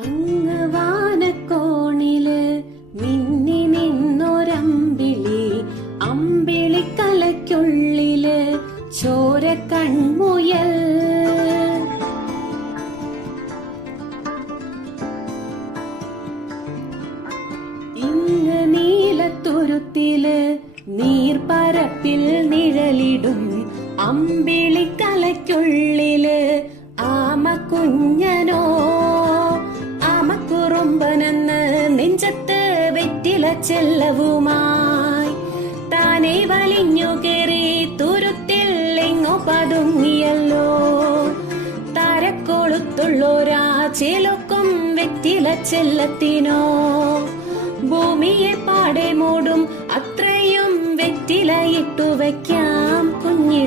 അങ്ങ് വാനക്കോണില് മിന്നി നിന്നൊരമ്പിളി, അമ്പിളിക്കലയ്ക്കുള്ളില് ചോര കൺമുയൽ. ഇങ്ങ് നീലത്തുരുത്തില് നീർപ്പരപ്പിൽ നിഴലിടും അമ്പിളിക്കലയ്ക്കുള്ളില് ആമക്കുഞ്ഞനോ. ആമക്കുറുമ്പനെന്ന് നെഞ്ചത്ത് വെറ്റില ചെല്ലവുമായി താനെ വലിഞ്ഞു കേറി തുരുത്തിൽ എങ്ങോ പതുങ്ങിയല്ലോ. താരക്കൊളുത്തുള്ളോരാ ചേലൊക്കും വെറ്റില ചെല്ലത്തിനോ. ഭൂമിയെ പാടെ മൂടും അത്രയും വെറ്റില ഇട്ടു വയ്ക്കാം കുഞ്ഞി.